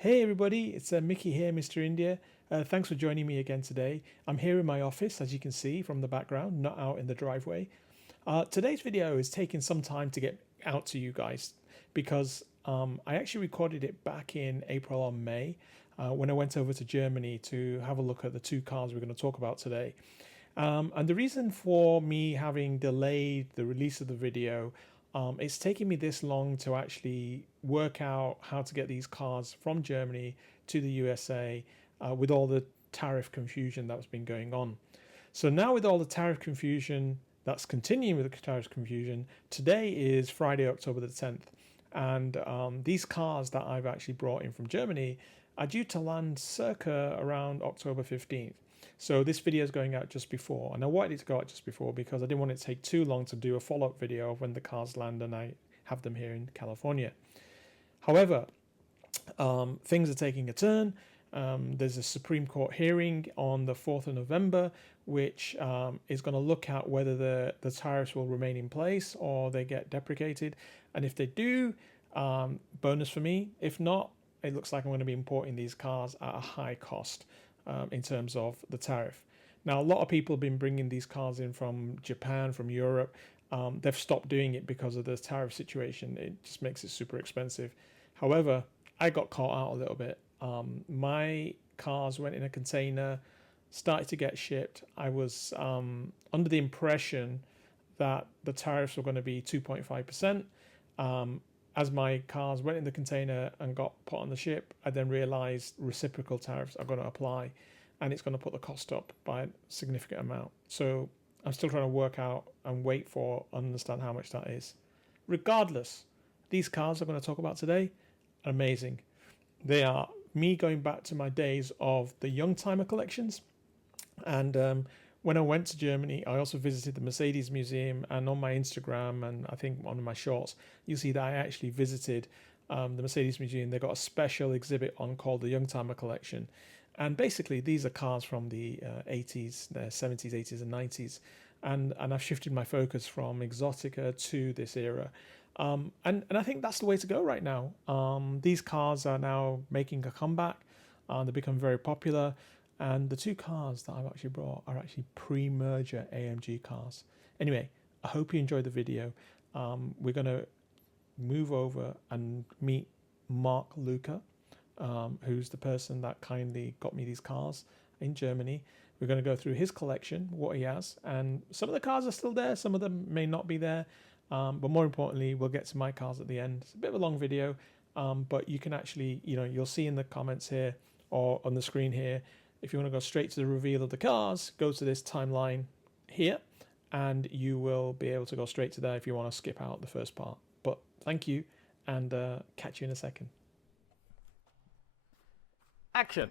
Hey everybody, it's Mickey here, Mr. India. Thanks for joining me again today. I'm here in my office, as you can see from the background, not out in the driveway. Today's video is taking some time to get out to you guys because I actually recorded it back in April or May when I went over to Germany to have a look at the two cars we're going to talk about today. And the reason for me having delayed the release of the video, it's taking me this long to actually work out how to get these cars from Germany to the USA with all the tariff confusion that's been going on. So now with all the tariff confusion that's continuing with the tariff confusion, today is Friday, October the 10th. And these cars that I've actually brought in from Germany are due to land circa around October 15th. So this video is going out just before, and I wanted it to go out just before because I didn't want it to take too long to do a follow-up video of when the cars land and I have them here in California. However, things are taking a turn. There's a Supreme Court hearing on the 4th of November, which is going to look at whether the tariffs will remain in place or they get deprecated. And if they do, bonus for me. If not, it looks like I'm going to be importing these cars at a high cost. In terms of the tariff. Now, a lot of people have been bringing these cars in from Japan, from Europe. They've stopped doing it because of the tariff situation. It just makes it super expensive. However, I got caught out a little bit. My cars went in a container, started to get shipped. I was under the impression that the tariffs were going to be 2.5%. As my cars went in the container and got put on the ship, I then realized reciprocal tariffs are going to apply and it's going to put the cost up by a significant amount. So I'm still trying to work out and wait for and understand how much that is. Regardless, these cars I'm going to talk about today are amazing. They are me going back to my days of the Youngtimer collections. And when I went to Germany, I also visited the Mercedes Museum, and on my Instagram and I think on my shorts, you see that I actually visited the Mercedes Museum. They got a special exhibit on called the Youngtimer Collection. And basically, these are cars from the 80s, the 70s, 80s and 90s. And I've shifted my focus from Exotica to this era. And I think that's the way to go right now. These cars are now making a comeback. They've become very popular. And the two cars that I've actually brought are actually pre-merger AMG cars. Anyway, I hope you enjoyed the video. We're going to move over and meet Mark Luca, who's the person that kindly got me these cars in Germany. We're going to go through his collection, what he has, and some of the cars are still there, some of them may not be there. But more importantly, we'll get to my cars at the end. It's a bit of a long video, but you can actually, you'll see in the comments here or on the screen here. If you want to go straight to the reveal of the cars, go to this timeline here, and you will be able to go straight to there if you want to skip out the first part. But thank you, and catch you in a second. Action!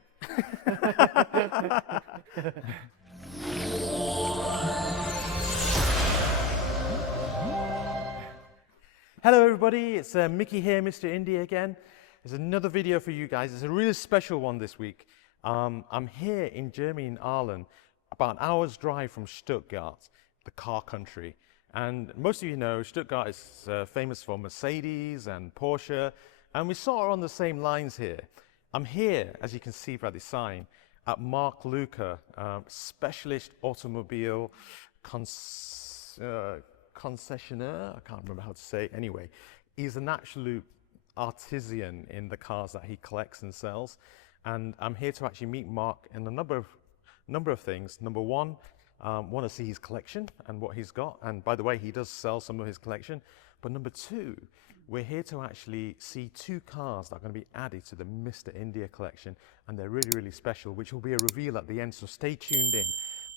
Hello everybody, it's Mickey here, Mr. India again. There's another video for you guys. It's a really special one this week. I'm here in Germany, in Aalen, about an hour's drive from Stuttgart, the car country. And most of you know Stuttgart is famous for Mercedes and Porsche, and we sort of on the same lines here. I'm here, as you can see by the sign, at Mark Luca, specialist automobile concessionaire. I can't remember how to say it. Anyway, he's an absolute artisan in the cars that he collects and sells. And I'm here to actually meet Mark in a number of things. Number one, want to see his collection and what he's got. And by the way, he does sell some of his collection. But number two, we're here to actually see two cars that are going to be added to the Mr. India collection. And they're really, really special, which will be a reveal at the end. So stay tuned in.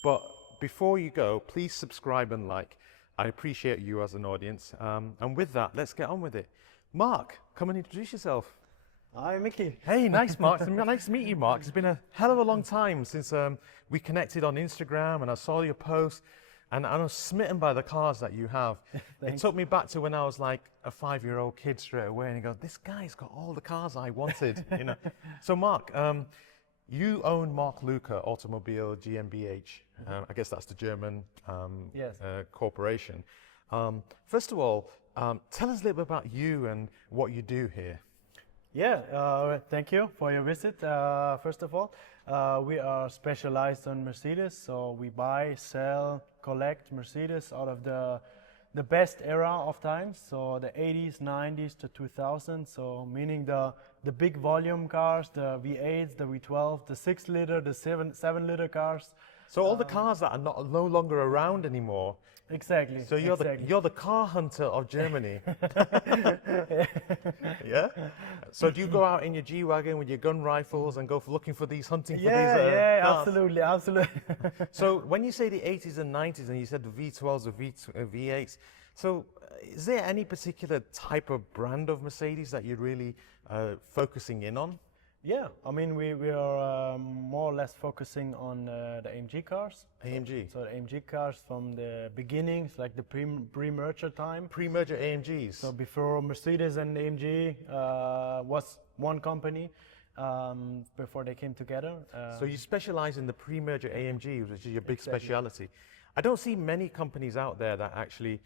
But before you go, please subscribe and like. I appreciate you as an audience. And with that, let's get on with it. Mark, come and introduce yourself. Hi, Mickey. Hey, nice, Mark. Nice to meet you, Mark. It's been a hell of a long time since we connected on Instagram, and I saw your post, and I was smitten by the cars that you have. It took me back to when I was like a 5-year-old kid straight away, and you go, this guy's got all the cars I wanted, So, Mark, you own Mark Luca Automobile GmbH. I guess that's the German Yes. corporation. First of all, tell us a little bit about you and what you do here. Yeah, thank you for your visit. First of all, we are specialized on Mercedes, so we buy, sell, collect Mercedes out of the best era of times, so the 80s, 90s to 2000s, so meaning the big volume cars, the V8s, the V12, the 6-liter, the 7-liter cars. So all the cars that are no longer around anymore. Exactly. So you're the car hunter of Germany. Yeah. So do you go out in your G-Wagon with your gun rifles and go looking for these, hunting for these? Yeah, cars? absolutely. So when you say the 80s and 90s, and you said the V12s or V8s, so is there any particular type of brand of Mercedes that you're really focusing in on? Yeah, I mean we are more or less focusing on the AMG cars. AMG. So the AMG cars from the beginnings, like the pre-merger time. Pre-merger AMGs. So before Mercedes and AMG was one company, before they came together. So you specialize in the pre-merger AMG, which is your big speciality. I don't see many companies out there that actually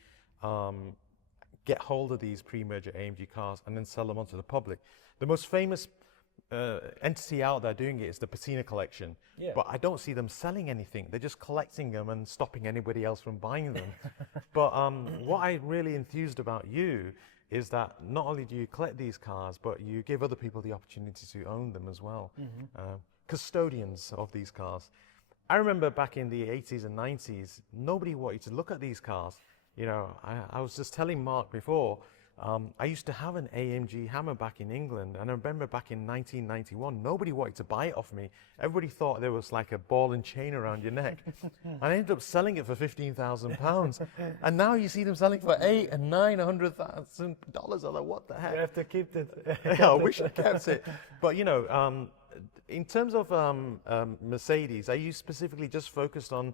get hold of these pre-merger AMG cars and then sell them onto the public. The most famous entity out there doing it is the Patina Collection, but I don't see them selling anything. They're just collecting them and stopping anybody else from buying them. But what I really enthused about you is that not only do you collect these cars, but you give other people the opportunity to own them as well. Custodians of these cars. I remember back in the 80s and 90s, nobody wanted to look at these cars. You know, I was just telling Mark before, I used to have an AMG Hammer back in England, and I remember back in 1991, nobody wanted to buy it off me. Everybody thought there was like a ball and chain around your neck. And I ended up selling it for £15,000. And now you see them selling for $800,000 and $900,000. I was like, what the heck? You have to keep it. Yeah, I wish I kept it. But you know, in terms of Mercedes, are you specifically just focused on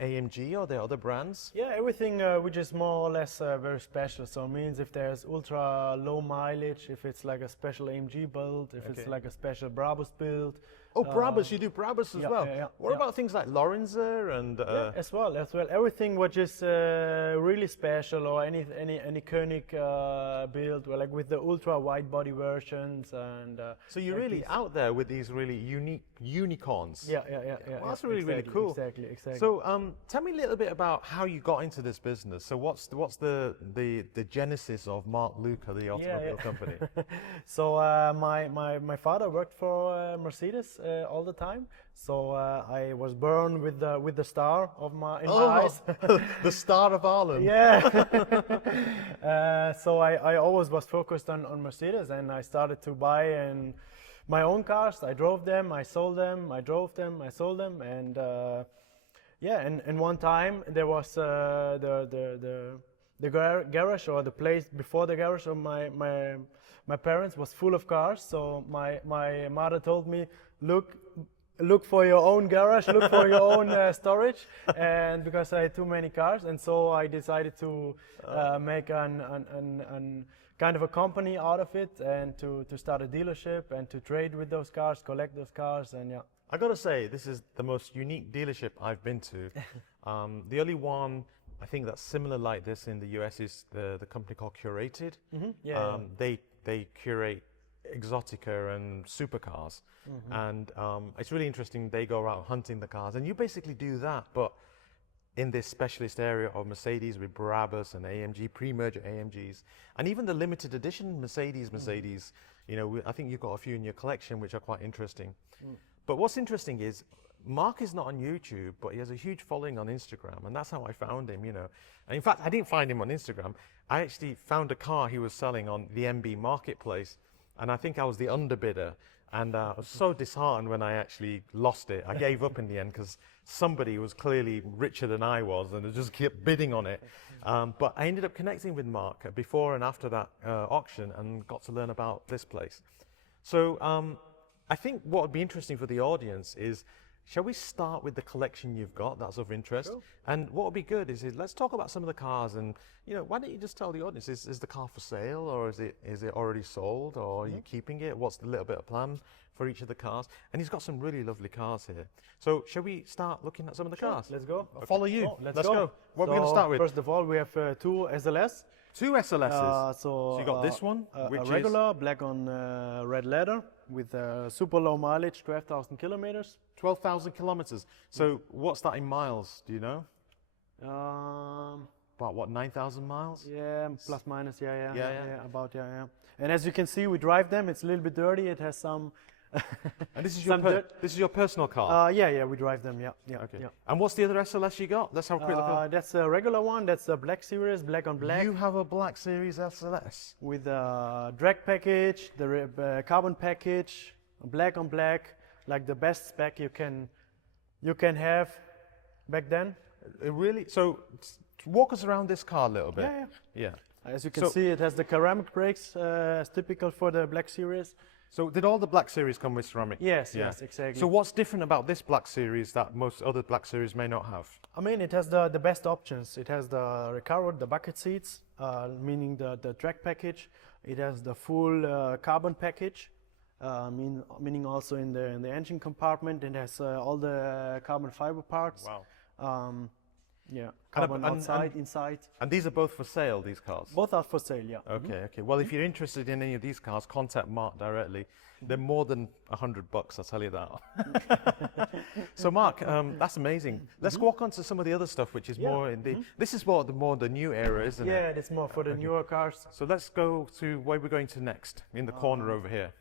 AMG or there are other brands? Yeah, everything which is more or less very special. So it means if there's ultra low mileage, if it's like a special AMG build, if it's like a special Brabus build. Oh, Brabus, you do Brabus as well. What yeah. about things like Lorinser and? Yeah, as well. Everything which is really special, or any Koenig build, or like with the ultra wide body versions, and. So you're really out there with these really unique unicorns. Yeah. Well, that's really cool. Exactly. So tell me a little bit about how you got into this business. So what's the genesis of Mark Luca, the automobile company? So my father worked for Mercedes all the time. So I was born with the star of my eyes. The star of Ireland. Yeah. So I always was focused on Mercedes, and I started to buy my own cars. I drove them, I sold them, I drove them, I sold them, and and one time there was the garage, or the place before the garage of my parents was full of cars. So my mother told me, look for your own garage, look for your own storage, and because I had too many cars, and so I decided to make an kind of a company out of it, and to start a dealership and to trade with those cars, collect those cars, and yeah. I gotta say, this is the most unique dealership I've been to. The only one I think that's similar like this in the US is the company called Curated. They curate Exotica and supercars, and it's really interesting. They go around hunting the cars, and you basically do that, but in this specialist area of Mercedes with Brabus and AMG, pre-merger AMGs, and even the limited edition Mercedes. You know, I think you've got a few in your collection which are quite interesting. But what's interesting is Mark is not on YouTube, but he has a huge following on Instagram, and that's how I found him, you know. And in fact, I didn't find him on Instagram. I actually found a car he was selling on the MB marketplace, and I think I was the underbidder. And I was so disheartened when I actually lost it. I gave up in the end because somebody was clearly richer than I was, and they just kept bidding on it. But I ended up connecting with Mark before and after that auction, and got to learn about this place. So I think what would be interesting for the audience is, shall we start with the collection you've got that's of interest? Sure. And what would be good is let's talk about some of the cars, and you know, why don't you just tell the audience, is the car for sale, or is it already sold, or are you keeping it? What's the little bit of plan for each of the cars? And he's got some really lovely cars here. So shall we start looking at some of the cars? Let's go. Follow you. Oh, let's go. What are we going to start with? First of all, we have two SLS. Two SLSs. So you got this one, which a regular black on red leather with super low mileage, 12,000 kilometers. 12,000 kilometers. So what's that in miles? Do you know? About what, 9,000 miles? Yeah, plus minus. Yeah, about yeah. And as you can see, we drive them. It's a little bit dirty. It has some. And this is some your personal car. Yeah, we drive them. Yeah. Okay. Yeah. And what's the other SLS you got? Let's have a quick look. That's a regular one. That's a black series, black on black. You have a black series SLS with a drag package, the carbon package, black on black, like the best spec you can have back then. Really? So walk us around this car a little bit. Yeah. As you can see, it has the ceramic brakes, as typical for the black series. So did all the black series come with ceramic? Yes, exactly. So what's different about this black series that most other black series may not have? I mean, it has the best options. It has the recaro, the bucket seats, meaning the track package. It has the full carbon package, meaning also in the engine compartment. It has all the carbon fiber parts. Wow. Yeah, carbon outside, inside. And these are both for sale, these cars? Both are for sale, yeah. Okay. Well, if you're interested in any of these cars, contact Mark directly. They're more than $100, I'll tell you that. So Mark, that's amazing. Let's walk on to some of the other stuff, which is more in the, this is more the new era, isn't it? Yeah, it's more for the newer cars. So let's go to where we're going to next, in the corner over here.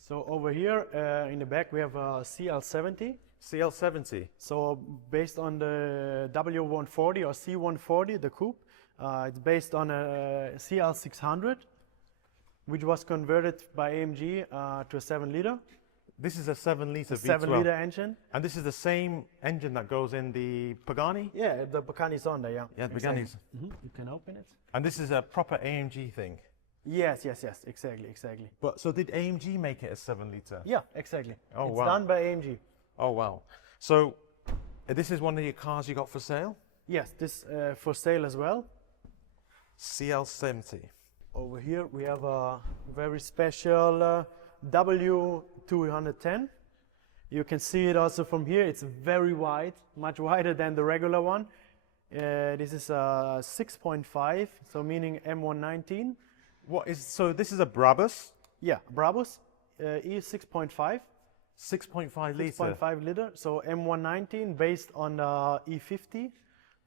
So over here in the back, we have a CL70. CL70. So based on the W140 or C140, the coupe, it's based on a CL600, which was converted by AMG to a 7-liter. This is a 7-liter V12. 7-liter engine. And this is the same engine that goes in the Pagani? Yeah, the Pagani's on there, yeah. Yeah, the Pagani's. You can open it. And this is a proper AMG thing? Yes, exactly. But so did AMG make it a 7-liter? Yeah, exactly. Oh, it's wow. done by AMG. Oh, wow. So this is one of your cars you got for sale? Yes, this for sale as well. CL70. Over here we have a very special W210. You can see it also from here. It's very wide, much wider than the regular one. This is a 6.5, so meaning M119. So this is a Brabus? Yeah, Brabus E 6.5. 6.5 liter. 6.5 liter. So M119 based on the E50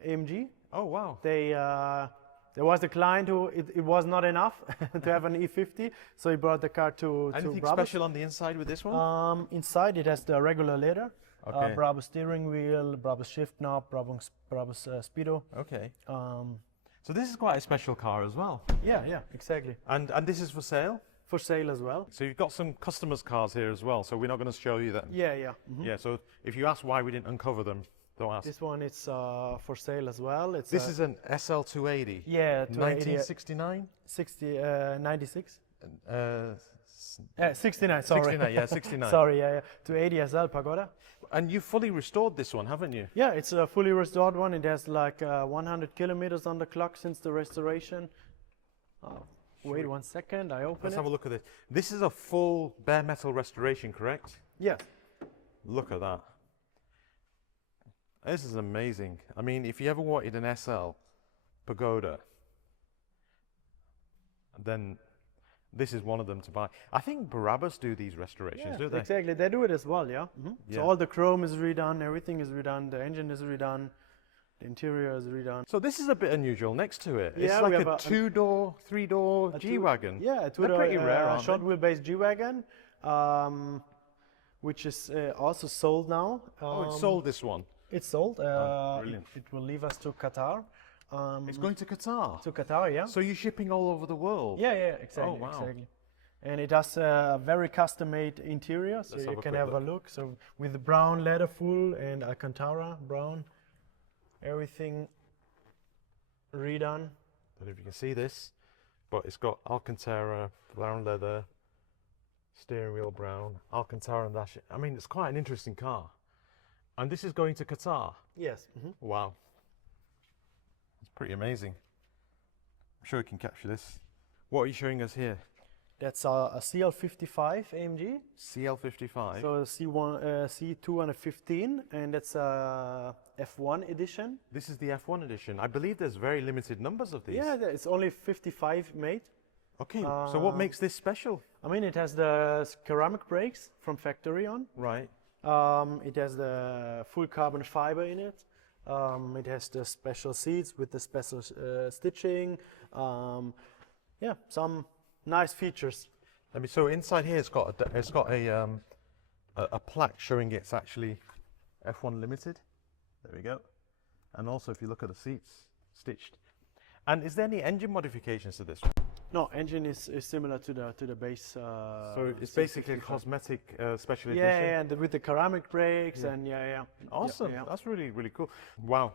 AMG. Oh wow. There was a client who it was not enough to have an E50, so he brought the car to Anything Brabus. special on the inside with this one? Inside it has the regular leather. Okay. Brabus steering wheel, Brabus shift knob, Brabus speedo. Okay. So this is quite a special car as well. Yeah, exactly. And this is for sale? For sale as well. So you've got some customers' cars here as well, so we're not going to show you that. Yeah. Yeah, so if you ask why we didn't uncover them, don't ask. This one is for sale as well. This is an SL280. Yeah, 1969? 96? 69, sorry. 69, yeah, 69. Sorry, yeah. 280 SL Pagoda. And you fully restored this one, haven't you? Yeah, it's a fully restored one. It has like 100 kilometers on the clock since the restoration. Wait 1 second, I open Let's it. have a look at this. This is a full bare metal restoration, correct? Yeah. Look at that. This is amazing. I mean, if you ever wanted an SL Pagoda, then this is one of them to buy. I think Brabus do these restorations, do they? Exactly, they do it as well, yeah. Yeah. So all the chrome is redone, everything is redone, the engine is redone, the interior is redone. So this is a bit unusual next to it. Yeah, it's we like have a two-door, three-door G-Wagon. Yeah, They're pretty rare, aren't short wheelbase G-Wagon, which is also sold now. It's sold, this one. It's sold. Brilliant. It will leave us to Qatar. It's going to Qatar? To Qatar, yeah. So you're shipping all over the world? Yeah, exactly. Oh, wow. Exactly. And it has a very custom-made interior, so you can have a look. So with the brown leather full and Alcantara brown, everything redone. I don't know if you can see this, but it's got Alcantara, brown leather, steering wheel brown, Alcantara and dash. I mean, it's quite an interesting car. And this is going to Qatar? Yes. Wow. It's pretty amazing. I'm sure we can capture this. What are you showing us here? That's a CL55 AMG. CL55. So C215, and that's a F1 edition. This is the F1 edition. I believe there's very limited numbers of these. Yeah, it's only 55 made. Okay, so what makes this special? I mean, it has the ceramic brakes from factory on. Right. It has the full carbon fiber in it. It has the special seats with the special stitching. Yeah, some nice features. I mean, so inside here it's got a plaque showing it's actually F1 limited. There we go. And also, if you look at the seats, stitched. And is there any engine modifications to this one? No, engine is similar to the base. So it's basically a cosmetic special edition. Yeah, and with the ceramic brakes and yeah. Awesome. Yeah. That's really, really cool. Wow.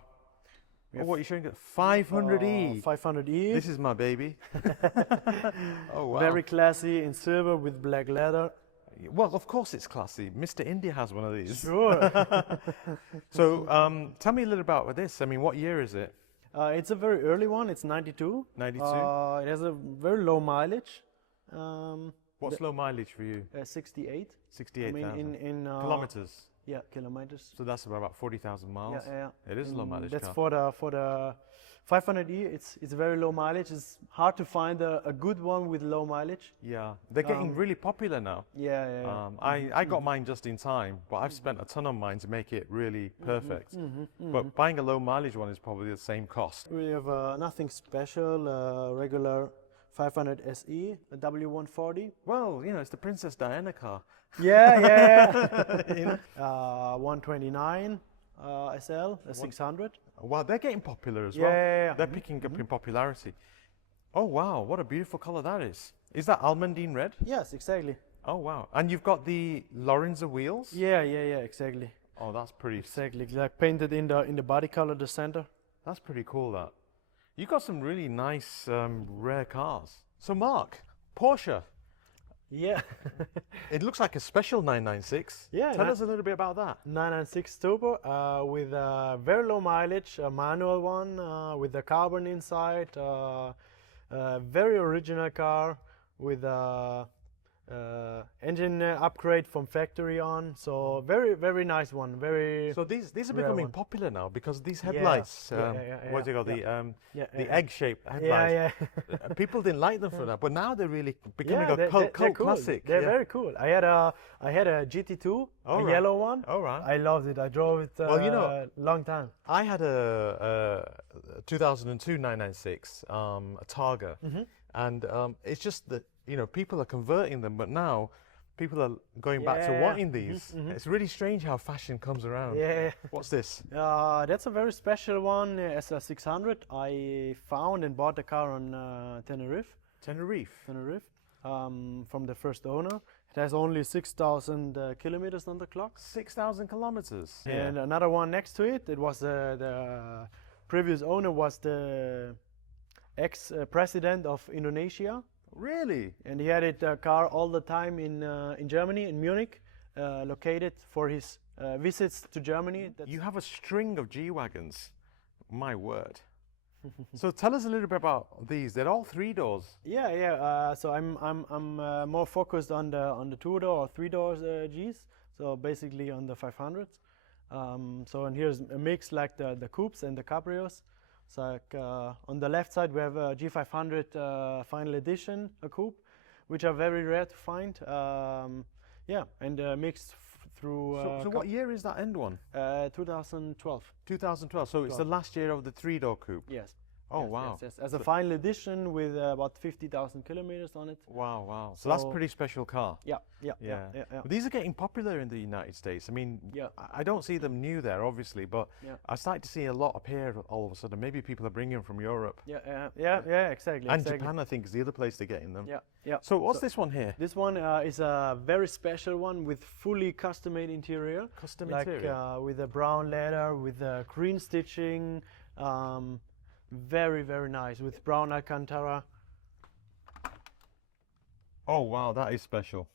Oh, what are you showing? 500E. 500E. This is my baby. Oh, wow. Very classy in silver with black leather. Well, of course it's classy. Mr. India has one of these. Sure. So tell me a little about this. I mean, what year is it? It's a very early one. It's 92. 92? It has a very low mileage. What's low mileage for you? 68. 68,000. I mean, in kilometers. Yeah, kilometers. So that's about 40,000 miles. Yeah. It is a low mileage That's car. for the 500E. It's very low mileage. It's hard to find a good one with low mileage. Yeah, they're getting really popular now. Yeah. I got mine just in time, but I've spent a ton on mine to make it really perfect. But buying a low mileage one is probably the same cost. We have nothing special, regular 500 SE, a W140. Well, you know, it's the Princess Diana car. Yeah. 129 SL, a 600. Wow, they're getting popular as well. Yeah. They're picking up in popularity. Oh, wow, what a beautiful color that is. Is that almondine red? Yes, exactly. Oh, wow. And you've got the Lorinser wheels? Yeah, exactly. Oh, that's pretty. Exactly, like painted in the body color, the center. That's pretty cool, that. You got some really nice, rare cars. So, Mark, Porsche. Yeah. It looks like a special 996. Yeah. Tell us a little bit about that. 996 turbo with a very low mileage, a manual one with the carbon inside. Very original car with engine upgrade from factory on. So very nice one. So these are becoming popular now because these headlights. What do you call the egg-shaped headlights? Yeah. People didn't like them for that, but now they're really becoming a cult cool. classic. They're very cool. I had a GT2, yellow one. All right. I loved it. I drove it. Well, you know, long time. I had a 2002 996, a Targa, and it's just that, you know, people are converting them, but now people are going back to wanting these. It's really strange how fashion comes around. Yeah. What's this? That's a very special one, SL600. I found and bought the car on Tenerife. Tenerife, from the first owner. It has only 6,000 kilometers on the clock. 6,000 kilometers. And another one next to it. It was the previous owner was the ex-president of Indonesia. Really? And he had it car all the time in Germany, in Munich, located for his visits to Germany. You have a string of G-Wagons. My word. So tell us a little bit about these. They're all 3-doors. Yeah. So I'm more focused on the 2-door or 3-door Gs. So basically on the 500s. So and here's a mix like the coupes and the cabrios. So like, on the left side we have a G500 final edition, a coupe, which are very rare to find. And mixed through. So what year is that end one? 2012. 2012. So it's the last year of the 3-door coupe. Yes. Oh, yes, wow. Yes. As a final edition with about 50,000 kilometers on it. Wow. So that's a pretty special car. Yeah. These are getting popular in the United States. I mean, I don't see them new there, obviously, but I started to see a lot appear all of a sudden. Maybe people are bringing them from Europe. Yeah, exactly. And Japan, I think, is the other place they're getting them. Yeah. So what's this one here? This one is a very special one with fully custom-made interior. Interior? With a brown leather, with green stitching. Very nice with brown Alcantara. Oh wow, that is special.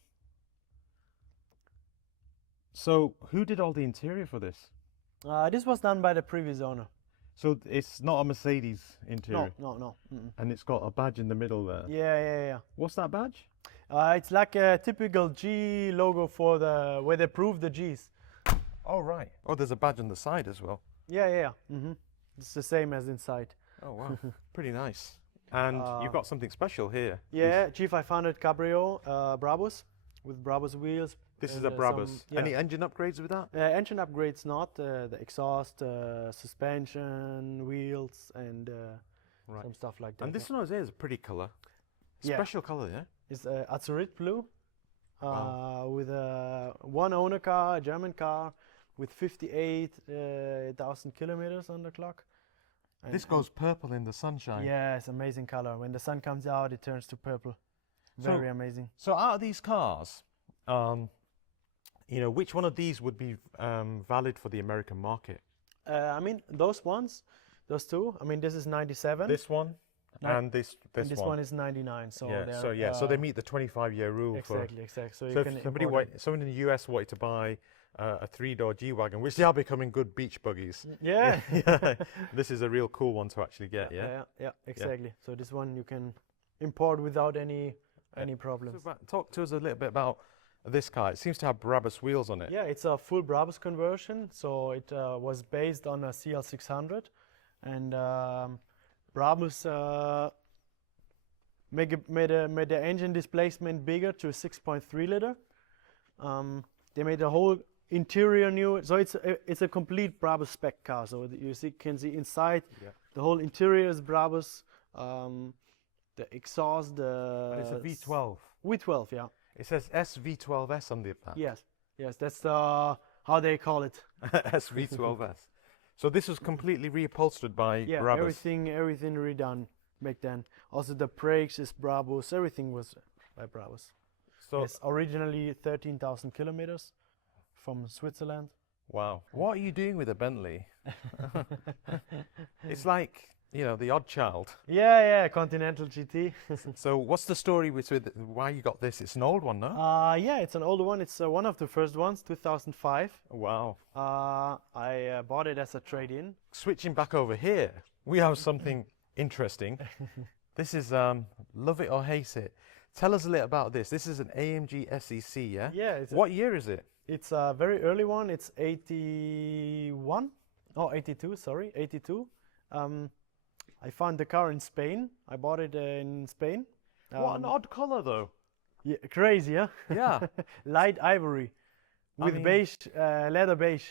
So who did all the interior for this? This was done by the previous owner. So it's not a Mercedes interior? No. And it's got a badge in the middle there? Yeah. What's that badge? It's like a typical G logo for the where they prove the Gs. Oh, right. Oh, there's a badge on the side as well. Yeah, yeah, yeah. It's the same as inside. Oh, wow. Pretty nice. And you've got something special here. Yeah, G500 Cabrio Brabus with Brabus wheels. This is and, a Brabus. some- yeah. Any engine upgrades with that? Engine upgrades not, the exhaust, suspension, wheels, and Right. some stuff like that. And this one here is a pretty colour. Yeah. Special colour, yeah? Is Azurit blue, Wow. with a one owner car, a German car, with 58,000 kilometers on the clock. And- This goes purple in the sunshine. Yeah, it's amazing color. When the sun comes out, it turns to purple. Very amazing. So out of these cars, you know, which one of these would be valid for the American market? I mean, those ones, those two. I mean, this is 97. This one and this and this one. one is 99. So Yeah. they're, So they meet the 25-year rule. exactly. So So you can if somebody import it. someone in the US wanted to buy a 3-door G-Wagon, which they are becoming good beach buggies. Yeah. Yeah. This is a real cool one to actually get. Yeah. Yeah, exactly. So this one you can import without any problems. So talk to us a little bit about this car. It seems to have Brabus wheels on it. Yeah, it's a full Brabus conversion. So it was based on a CL600, and Brabus made the engine displacement bigger to 6.3 liter. They made the whole interior new, so it's a complete Brabus spec car. So you can see inside, Yeah. the whole interior is Brabus. The exhaust, And it's a V12. V12, yeah. It says SV12S on the back. Yes, that's how they call it. SV12S. So this was completely reupholstered by Yeah, Brabus. everything redone back then. Also the brakes is Brabus. Everything was by Brabus. So It's originally 13,000 kilometers from Switzerland. wow. What are you doing with a Bentley? It's like, you know, the odd child. Yeah, Continental GT. So what's the story with why you got this? It's an old one, no? Yeah, it's an older one. It's one of the first ones, 2005. Wow. I bought it as a trade-in. Switching back over here, we have something interesting. This is Love It or Hate It. Tell us a little about this. This is an AMG SEC, yeah? Yeah, What year is it? it's a very early one. It's 81. Oh, 82, sorry, 82. I found the car in Spain. I bought it in Spain. What an odd colour, though. Yeah, crazy, huh? Yeah. Light ivory I with mean- beige, leather beige.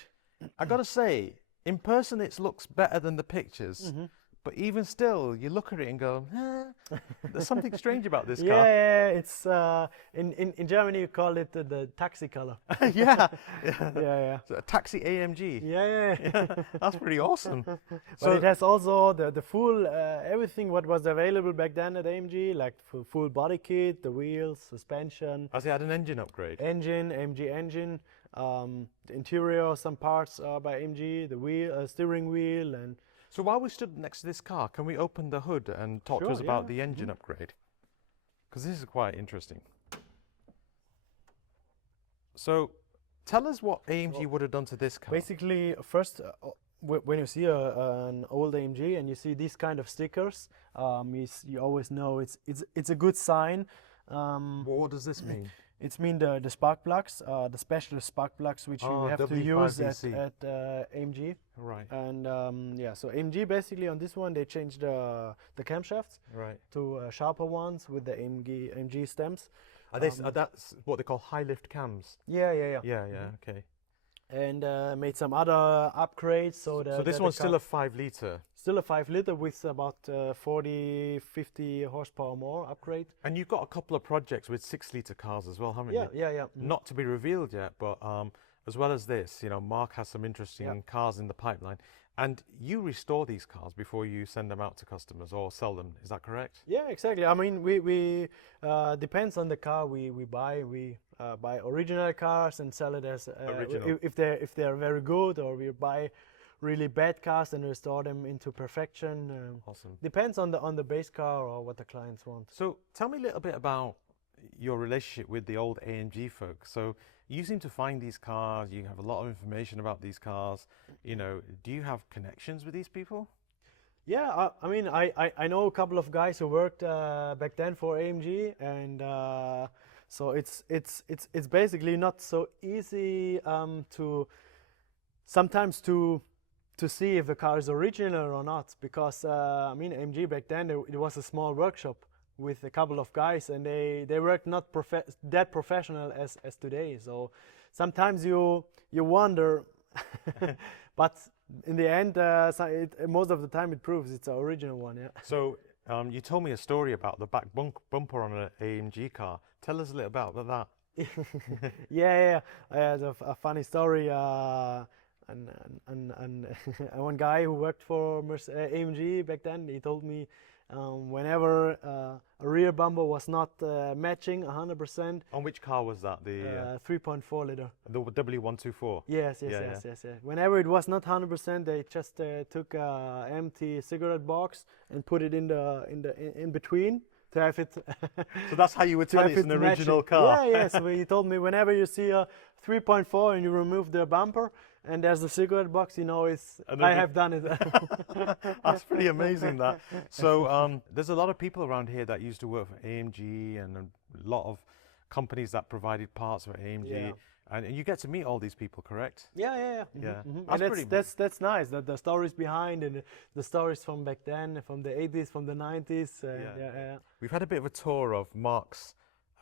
I gotta say, in person it looks better than the pictures. But even still, you look at it and go, there's something strange about this car. Yeah, it's in Germany you call it the taxi color. Yeah. Yeah. So a taxi AMG. Yeah. That's pretty awesome. But it has also the full everything what was available back then at AMG, like full body kit, the wheels, suspension, Has it had an engine upgrade? engine, AMG engine, the interior, some parts are by AMG, the wheel, steering wheel, and So while we stood next to this car, can we open the hood and talk to Sure, us about yeah. the engine upgrade? Because this is quite interesting. So tell us what AMG would have done to this car. basically first when you see an old AMG and you see these kind of stickers, you always know it's a good sign. What does this mean? It's mean the spark plugs, the special spark plugs which you have to use at AMG. Right, And yeah, so AMG basically on this one they changed the camshafts right. to sharper ones with the AMG stems. Are that's what they call high lift cams? Yeah. Yeah, okay. And made some other upgrades. So this one's still a 5 litre. Still a 5 liter with about 40-50 horsepower more upgrade. And you've got a couple of projects with 6 litre cars as well, haven't you? Yeah. Not to be revealed yet, but as well as this, you know, Mark has some interesting cars in the pipeline. And you restore these cars before you send them out to customers or sell them, is that correct? Yeah, exactly. I mean, we depends on the car we buy. We buy original cars and sell it as Original. if they're very good, or we buy really bad cars and restore them into perfection. Awesome. Depends on the base car or what the clients want. So tell me a little bit about your relationship with the old AMG folks. So you seem to find these cars, you have a lot of information about these cars. You know, do you have connections with these people? Yeah, I mean, I know a couple of guys who worked back then for AMG, and So it's basically not so easy to sometimes to see if the car is original or not, because I mean, AMG back then it was a small workshop with a couple of guys, and they worked not that professional as today. So sometimes you wonder, but in the end, most of the time it proves it's an original one. Yeah. So you told me a story about the back bumper on an AMG car. Tell us a little about that. Yeah. I had a funny story. And one guy who worked for AMG back then, he told me whenever a rear bumper was not matching 100%. On which car was that? The 3.4 liter. The W124. Yes. Whenever it was not 100%, they just took a empty cigarette box and put it in between to have it. So that's how you would tell it's an original car. Yeah. So he told me whenever you see a 3.4 and you remove the bumper and there's a cigarette box, you know, I have done it. That's pretty amazing, that. So there's a lot of people around here that used to work for AMG, and a lot of companies that provided parts for AMG. Yeah. And you get to meet all these people, correct? Yeah. Yeah. And that's nice, that the stories behind and the stories from back then, from the 80s, from the 90s. Yeah. We've had a bit of a tour of Mark's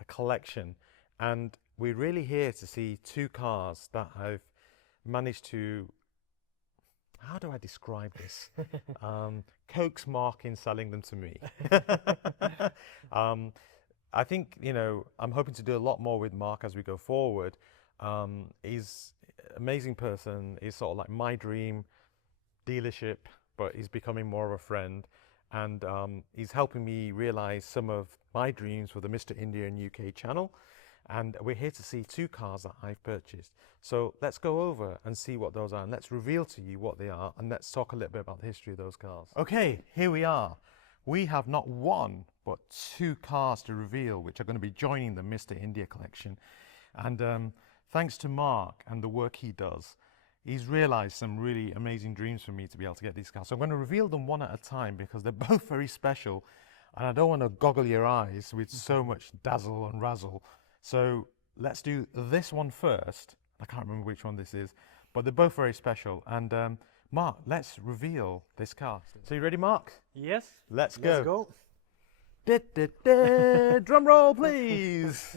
collection, and we're really here to see two cars that have managed to, how do I describe this? Coax Mark in selling them to me. I think, you know, I'm hoping to do a lot more with Mark as we go forward. He's an amazing person. He's sort of like my dream dealership, but he's becoming more of a friend. And he's helping me realize some of my dreams for the Mr. India and UK channel. And we're here to see two cars that I've purchased. So let's go over and see what those are, and let's reveal to you what they are, and let's talk a little bit about the history of those cars. Okay, here we are. We have not one, but two cars to reveal, which are going to be joining the Mr. India collection. And thanks to Mark and the work he does, he's realized some really amazing dreams for me to be able to get these cars. So I'm going to reveal them one at a time because they're both very special, and I don't want to goggle your eyes with so much dazzle and razzle. So let's do this one first. I can't remember which one this is, but they're both very special. And Mark, let's reveal this car. So you ready, Mark? Yes. Let's go. Let's go. Drum roll, please.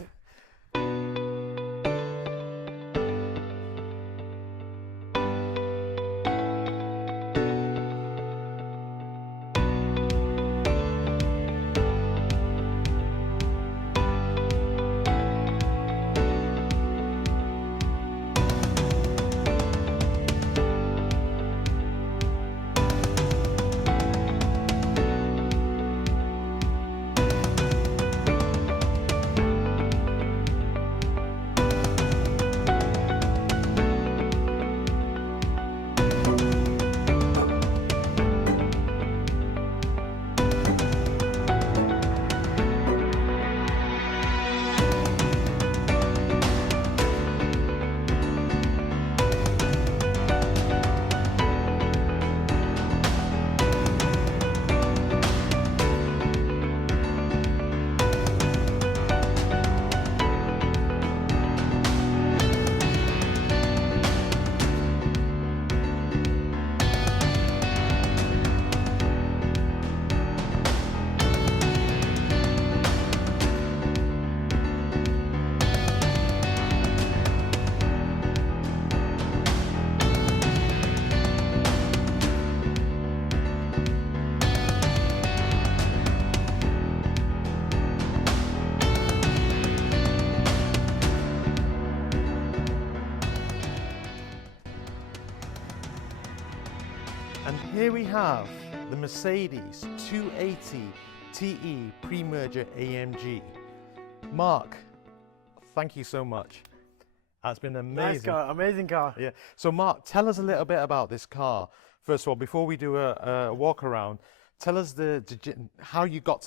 And here we have the Mercedes 280 TE pre-merger AMG. Mark, thank you so much. That's been amazing. Nice car, amazing car. Yeah. So Mark, tell us a little bit about this car. First of all, before we do a walk around, tell us how you got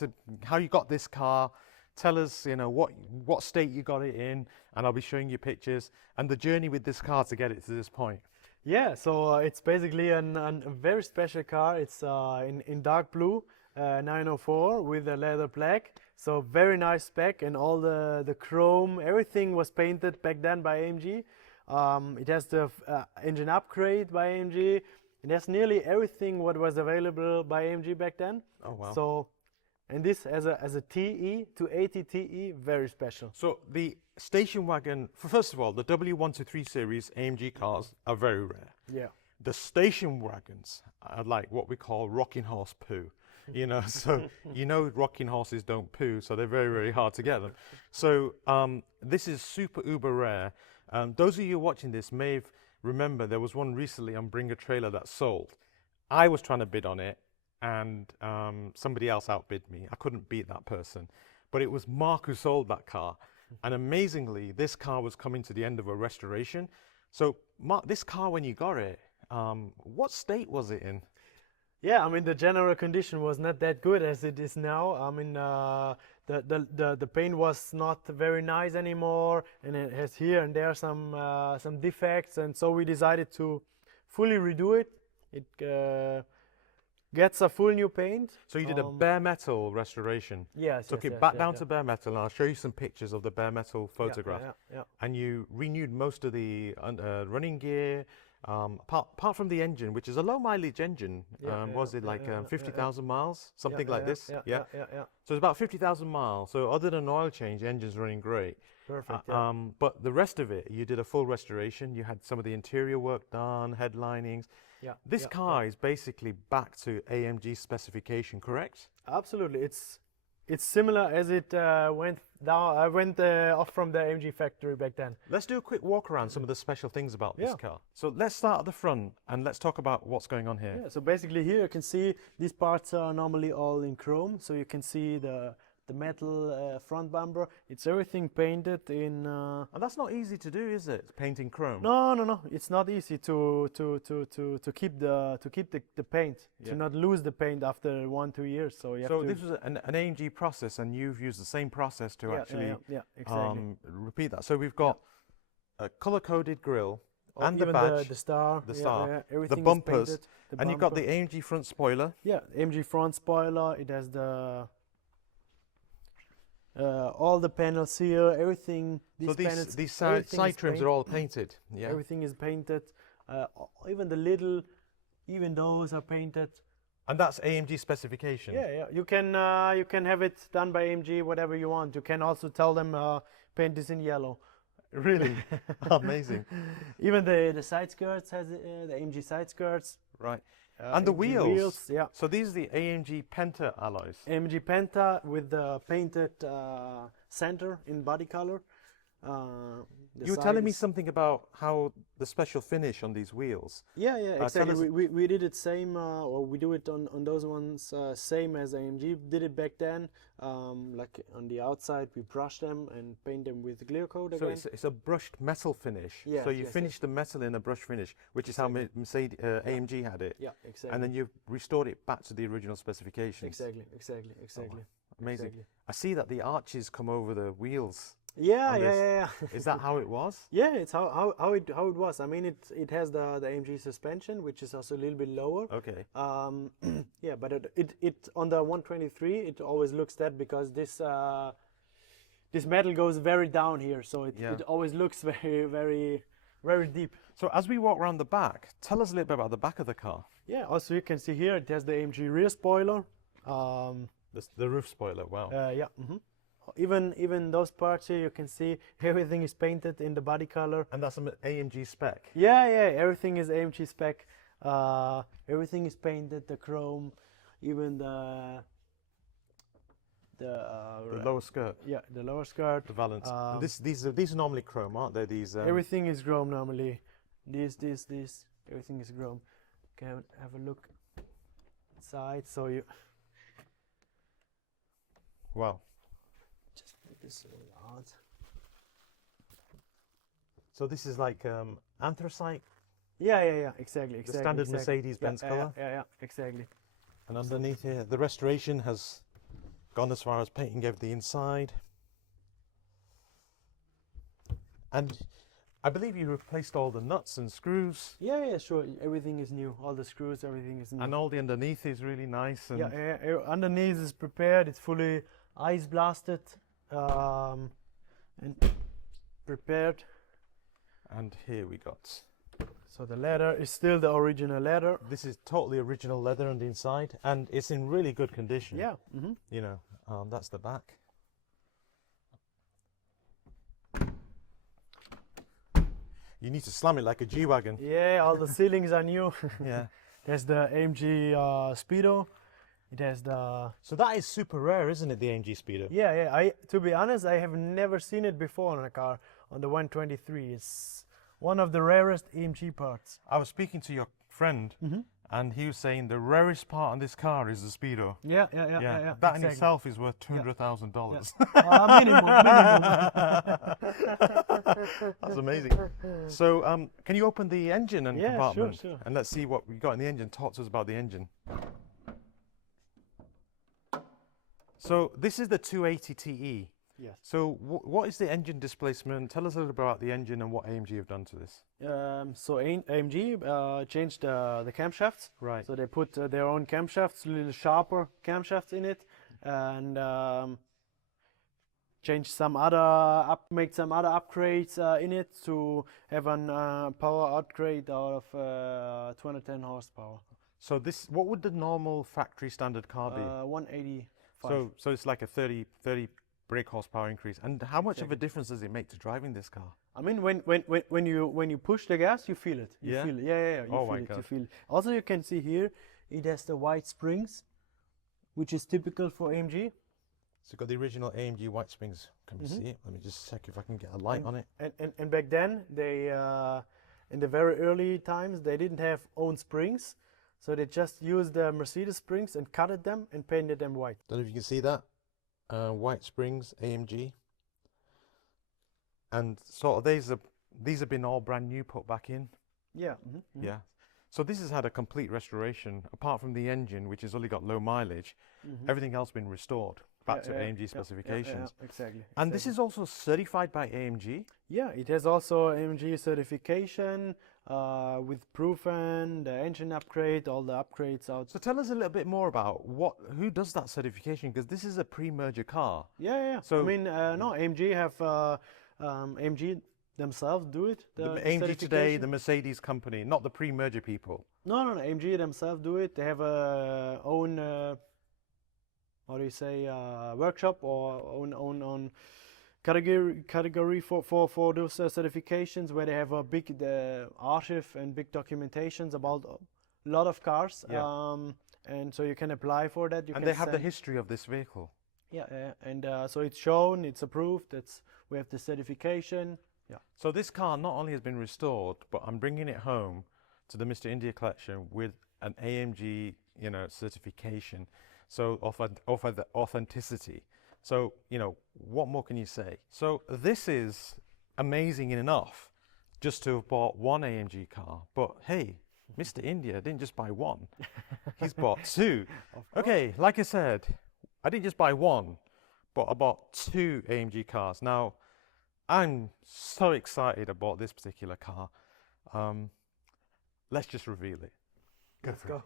this car. Tell us, you know, what state you got it in, and I'll be showing you pictures and the journey with this car to get it to this point. Yeah, so it's basically a very special car. It's in dark blue, 904 with a leather black. So very nice spec, and all the chrome, everything was painted back then by AMG. It has the engine upgrade by AMG. It has nearly everything what was available by AMG back then. Oh wow. So, and this as a TE to 80 TE, very special. So the station wagon, first of all, the W123 series AMG cars are very rare. Yeah. The station wagons are like what we call rocking horse poo. You know, so you know rocking horses don't poo, so they're very, very hard to get them. So this is super uber rare. Those of you watching this may remember there was one recently on Bring a Trailer that sold. I was trying to bid on it, and somebody else outbid me. I couldn't beat that person. But it was Mark who sold that car. And amazingly, this car was coming to the end of a restoration. So Mark, this car, when you got it, what state was it in? Yeah, I mean the general condition was not that good as it is now. I mean the paint was not very nice anymore, and it has here and there some defects, and so we decided to fully redo it. It gets a full new paint. So you did a bare metal restoration. Yes. Took yes, it yes, back yes, down yes. to bare metal, and I'll show you some pictures of the bare metal photograph. Yeah. And you renewed most of the running gear, apart from the engine, which is a low mileage engine. Was it like 50,000 miles, something like this? Yeah. So it's about 50,000 miles. So other than oil change, the engine's running great. Perfect. But the rest of it, you did a full restoration. You had some of the interior work done, headlinings. Yeah. This car is basically back to AMG specification, correct? Absolutely. It's similar as it went down. I went off from the AMG factory back then. Let's do a quick walk around some of the special things about this car. So let's start at the front and let's talk about what's going on here. Yeah. So basically here you can see these parts are normally all in chrome. So you can see the metal front bumper. It's everything painted in. And that's not easy to do, is it? Painting chrome. No. It's not easy to keep the paint, to not lose the paint after 1-2 years. So you have to. This was an AMG process, and you've used the same process to actually exactly. repeat that. So we've got a color-coded grille and the even badge, the star, the everything bumpers, is painted, and you've got the AMG front spoiler. Yeah, AMG front spoiler. It has the all the panels here, everything. These side trims are all painted. Yeah. Everything is painted. Even those are painted. And that's AMG specification. Yeah. You can have it done by AMG, whatever you want. You can also tell them paint this in yellow. Really? Amazing. Even the side skirts has the AMG side skirts. Right. And the AMG wheels. Yeah. So these are the AMG Penta alloys. AMG Penta with the painted center in body color. You were telling me something about how the special finish on these wheels. Yeah, exactly. We did it same, or we do it on those ones same as AMG did it back then. Like on the outside, we brush them and paint them with clear coat again. So it's a brushed metal finish. Yes, so you finish the metal in a brush finish, which is how Mercedes AMG had it. Yeah, exactly. And then you've restored it back to the original specifications. Exactly. Oh, amazing. Exactly. I see that the arches come over the wheels. Yeah. Is that how it was? Yeah, it's how it was. I mean, it has the AMG suspension, which is also a little bit lower. Okay. Yeah, but it on the 123 it always looks that because this metal goes very down here, so it always looks very deep. So as we walk around the back, tell us a little bit about the back of the car. Yeah. Also, you can see here it has the AMG rear spoiler. The roof spoiler. Wow. Yeah. Even those parts here, you can see everything is painted in the body color. And that's an AMG spec. Yeah. Everything is AMG spec. Everything is painted. The chrome, even the lower skirt. Yeah, the lower skirt. The valance. These are normally chrome, aren't they? These. Everything is chrome normally. This. Everything is chrome. Can have a look inside. So you. Wow. Just put this out. So this is like anthracite. Yeah. Exactly. The standard Mercedes-Benz color. Yeah. Exactly. And underneath here, the restoration has gone as far as painting everything inside. And I believe you replaced all the nuts and screws. Yeah, sure. Everything is new. All the screws, everything is new. And all the underneath is really nice. And yeah. Underneath is prepared. It's fully ice blasted and prepared. And here we got. So the leather is still the original leather. This is totally original leather on the inside, and it's in really good condition. Yeah. You know, that's the back. You need to slam it like a G-Wagon. Yeah, all the ceilings are new. Yeah. There's the AMG Speedo. It has the. So that is super rare, isn't it, the AMG Speedo? Yeah. To be honest, I have never seen it before on a car, on the 123. It's one of the rarest AMG parts. I was speaking to your friend, and he was saying the rarest part on this car is the Speedo. Yeah. That in itself is worth $200,000. Minimum. That's amazing. So, can you open the engine and compartment? Sure. And let's see what we got in the engine. Talk to us about the engine. So this is the 280 E. Yes. So what is the engine displacement? Tell us a little about the engine and what AMG have done to this. So AMG changed the camshafts. Right. So they put their own camshafts, little sharper camshafts in it, and changed some other made some other upgrades in it to have a power upgrade out of 210 horsepower. So what would the normal factory standard car be? 185. So it's like a 30 brake horsepower increase. And how much of a difference does it make to driving this car? I mean, when you push the gas, you feel it. You feel it. Yeah. Oh my God. You feel it. Also, you can see here, it has the white springs, which is typical for AMG. So you've got the original AMG white springs. Can we see it? Let me just check if I can get a light on it. And back then, they in the very early times, they didn't have own springs. So they just used the Mercedes springs and cutted them and painted them white. Don't know if you can see that. White springs, AMG. And sort of these have been all brand new, put back in. Yeah. Yeah. So this has had a complete restoration, apart from the engine, which has only got low mileage. Everything else been restored back to AMG specifications. Exactly. And this is also certified by AMG? Yeah, it has also AMG certification with proven, the engine upgrade, all the upgrades out. So tell us a little bit more about who does that certification, because this is a pre-merger car. Yeah. So I mean, no, AMG have AMG themselves do it. The AMG today, the Mercedes company, not the pre-merger people. No, AMG themselves do it. They have a own, how do you say, workshop or own category for those certifications, where they have a big archive and big documentations about a lot of cars. Yeah. And so you can apply for that. And they have the history of this vehicle. Yeah, and so it's shown, it's approved. We have the certification. Yeah. So this car not only has been restored, but I'm bringing it home to the Mr. India collection with an AMG, certification. So offer the authenticity. So, what more can you say? So this is amazing enough just to have bought one AMG car. But hey, Mr. India didn't just buy one. He's bought two. Okay, like I said, I didn't just buy one, but I bought two AMG cars. Now, I'm so excited about this particular car. Let's just reveal it. Let's go.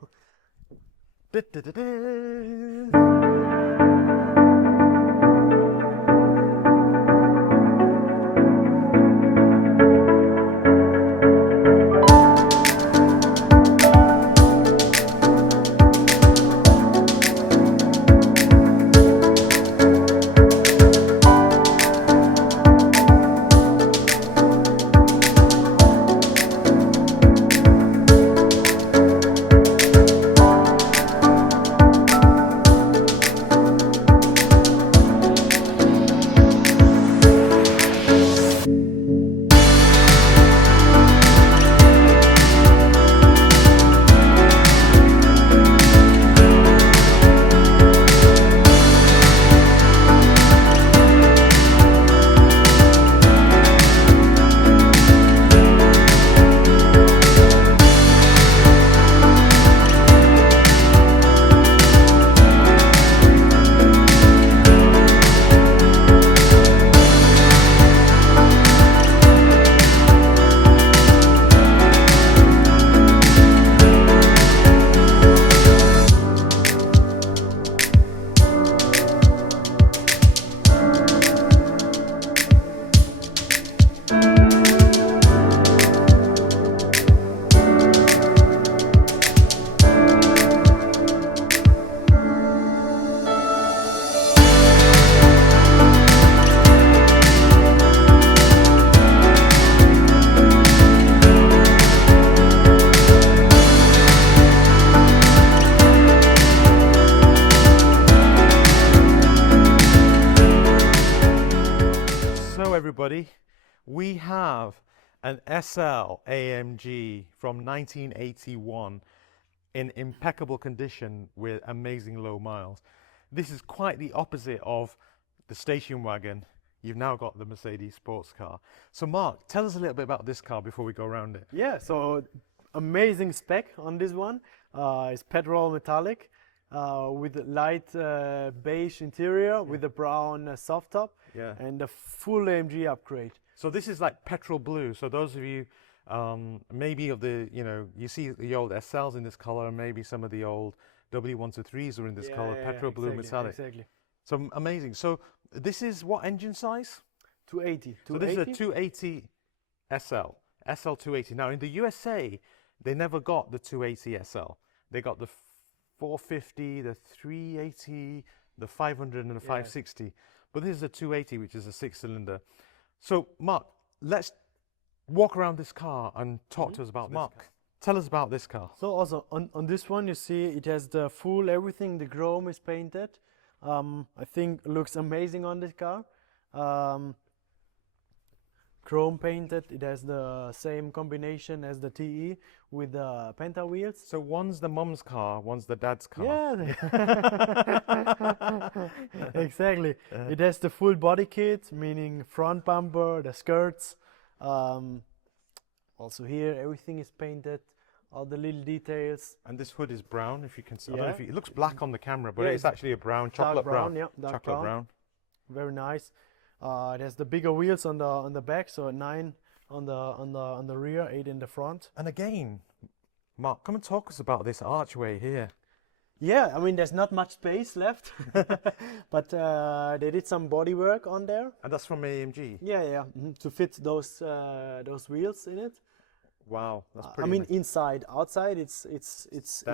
an SL AMG from 1981 in impeccable condition with amazing low miles. This is quite the opposite of the station wagon. You've now got the Mercedes sports car. So Mark, tell us a little bit about this car before we go around it. Yeah, so amazing spec on this one. It's petrol metallic with light beige interior with a brown soft top and a full AMG upgrade. So this is like petrol blue. So those of you maybe of the, you see the old SLs in this color, maybe some of the old W123s are in this color, petrol blue metallic. Exactly. So amazing. So this is what engine size? 280. So this is a 280 SL, SL280. Now in the USA, they never got the 280 SL. They got the 450, the 380, the 500 and the 560. But this is a 280, which is a 6-cylinder. So Mark, let's walk around this car and talk to us about this. Mark, tell us about this car. So also on this one, you see it has the full everything. The chrome is painted. I think looks amazing on this car. Chrome painted. It has the same combination as the TE with the Penta wheels. So one's the mum's car, one's the dad's car. Yeah, exactly. It has the full body kit, meaning front bumper, the skirts. Also here, everything is painted. All the little details. And this hood is brown, if you can see. I don't know if it looks black on the camera, but it's actually a brown, chocolate brown. Yeah, dark chocolate brown. Very nice. It has the bigger wheels on the back, so 9 on the rear, 8 in the front. And again, Mark, come and talk us about this archway here. Yeah, I mean there's not much space left, but they did some body work on there. And that's from AMG. Yeah, to fit those wheels in it. Wow, that's pretty. I mean, inside, outside, it's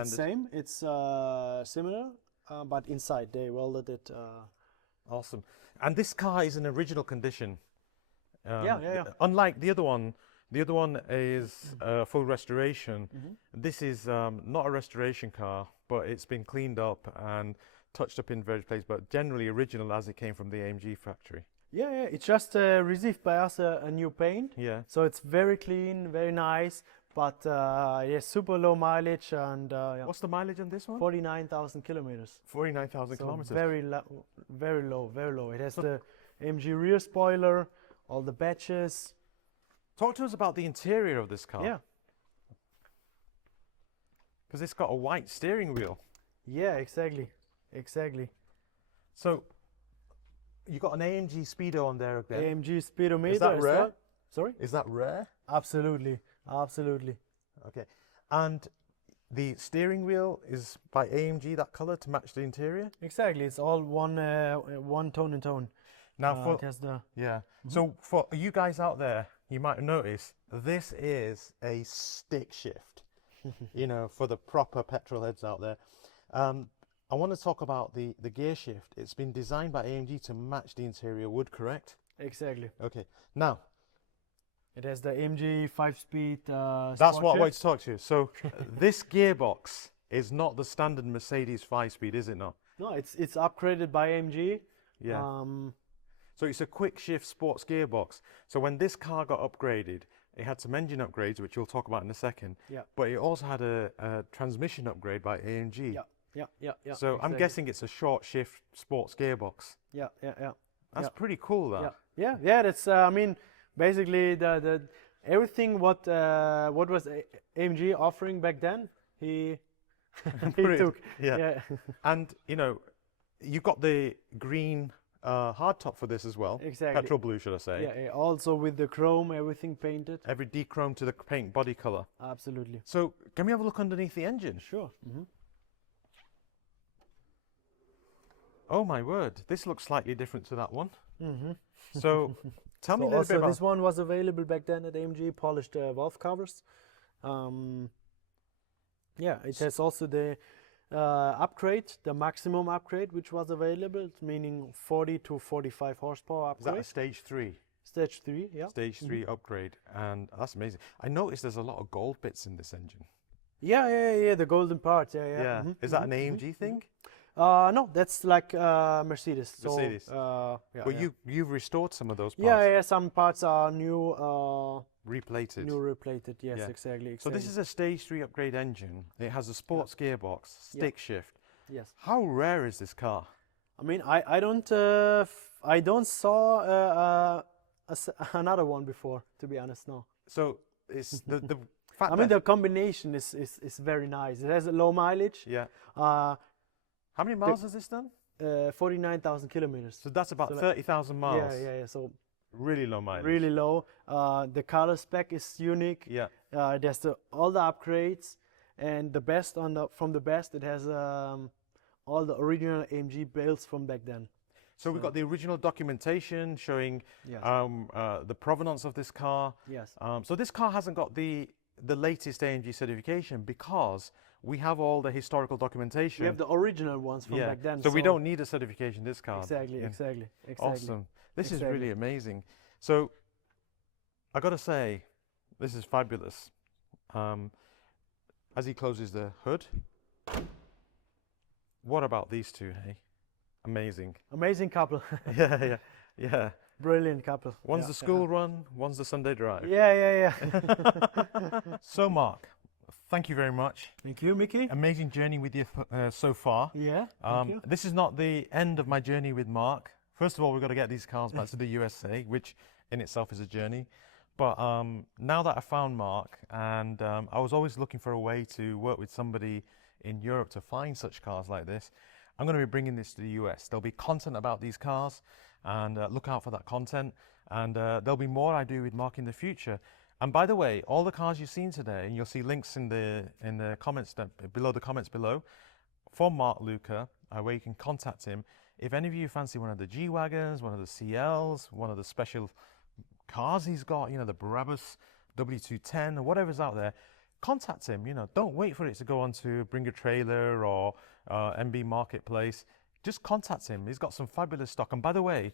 same. It's similar, but inside they welded it. Awesome. And this car is in original condition. Yeah. Unlike the other one is full restoration. This is not a restoration car, but it's been cleaned up and touched up in various places, but generally original as it came from the AMG factory. Yeah, it just received by us a new paint. Yeah. So it's very clean, very nice, but super low mileage and. What's the mileage on this one? 49,000 kilometers. 49,000 kilometers. Very low. It has the AMG rear spoiler, all the badges. Talk to us about the interior of this car. Yeah. Because it's got a white steering wheel. Yeah, exactly. So. You got an AMG speedo on there again. AMG speedometer. Is that rare? Sorry? Is that rare? Absolutely. Okay. And the steering wheel is by AMG, that color, to match the interior? Exactly. It's all one tone and tone. Now it has the So for you guys out there, you might notice this is a stick shift. For the proper petrol heads out there. I want to talk about the gear shift. It's been designed by AMG to match the interior wood, correct? Exactly. Okay. Now, it has the AMG 5-speed. That's what I wanted to talk to you. So, this gearbox is not the standard Mercedes 5-speed, is it not? No, it's upgraded by AMG. Yeah. So it's a quick shift sports gearbox. So when this car got upgraded, it had some engine upgrades, which we'll talk about in a second. Yeah. But it also had a transmission upgrade by AMG. Yeah. So exactly. I'm guessing it's a short shift sports gearbox. Yeah. That's pretty cool, that. Yeah. That's I mean, basically the everything what was AMG offering back then, he took. Yeah. And you've got the green hardtop for this as well. Exactly. Petrol blue, should I say? Yeah. Also with the chrome, everything painted. Every dechrome to the paint body color. Absolutely. So can we have a look underneath the engine? Sure. Oh my word, this looks slightly different to that one. So tell me a little bit about... This one was available back then at AMG, polished valve covers. It has also the upgrade, the maximum upgrade, which was available, meaning 40 to 45 horsepower upgrade. Is that a stage 3? Stage 3, yeah. Stage 3 upgrade, and that's amazing. I noticed there's a lot of gold bits in this engine. Yeah, the golden parts, yeah. Is that an AMG thing? No, that's like Mercedes. So, Mercedes. yeah, Well, yeah. you've restored some of those parts. Yeah, yeah, some parts are new, Replated. new replated. Yes, Yeah. exactly, So this is a stage 3 upgrade engine. It has a sports gearbox, stick shift. yes. How rare is this car? I mean, I don't saw another one before, to be honest. No. So it's the fact I mean, that, the combination is very nice. It has a low mileage. yeah. Uh, How many miles has this done? 49,000 kilometers. So that's about so like- 30,000 miles. Yeah, yeah, yeah. So Really low mileage. really low. The color spec is unique. Yeah. There's all the upgrades, and the best from the best. It has all the original AMG builds from back then. So we've got the original documentation showing Yes. the provenance of this car. Yes. So this car hasn't got the latest AMG certification because we have all the historical documentation. We have the original ones from back then. So we don't need a certification this car. Exactly, Yeah. exactly. Awesome. This is Exactly. really amazing. So I got to say, this is fabulous. As he closes the hood, what about these two, hey? Amazing. Amazing couple. Yeah, yeah, yeah. Brilliant couple. One's Yeah, the school run, one's the Sunday drive. Yeah, yeah, yeah. So Mark, thank you very much. Thank you, Mickey. Amazing journey with you so far. Yeah, thank you. This is not the end of my journey with Mark. First of all, we've got to get these cars back to the USA, which in itself is a journey. But now that I found Mark, and I was always looking for a way to work with somebody in Europe to find such cars like this, I'm going to be bringing this to the US. There'll be content about these cars, and look out for that content. And there'll be more I do with Mark in the future. And by the way, all the cars you've seen today, and you'll see links in the comments below the comments below, from Mark Luca, where you can contact him. If any of you fancy one of the G-Wagons, one of the CLs, one of the special cars he's got, you know, the Brabus W210 or whatever's out there, contact him. You know, don't wait for it to go on to Bring a Trailer or MB Marketplace. Just contact him. He's got some fabulous stock. And by the way,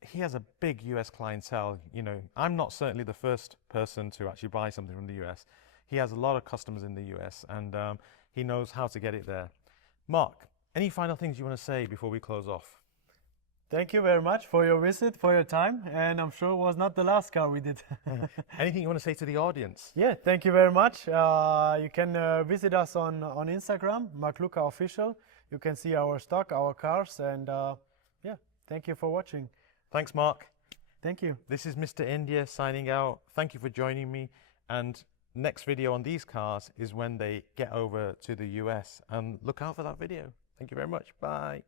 he has a big US clientele. You know, I'm not certainly the first person to actually buy something from the US. He has a lot of customers in the US, and he knows how to get it there. Mark, any final things you want to say before we close off? Thank you very much for your visit, for your time, and I'm sure it was not the last car we did. Anything you want to say to the audience? Yeah, thank you very much. You can visit us on Instagram, Mark Luca Official. You can see our stock, our cars, and yeah, thank you for watching. Thanks, Mark. Thank you. This is Mr. India signing out. Thank you for joining me. And next video on these cars is when they get over to the US. And look out for that video. Thank you very much. Bye.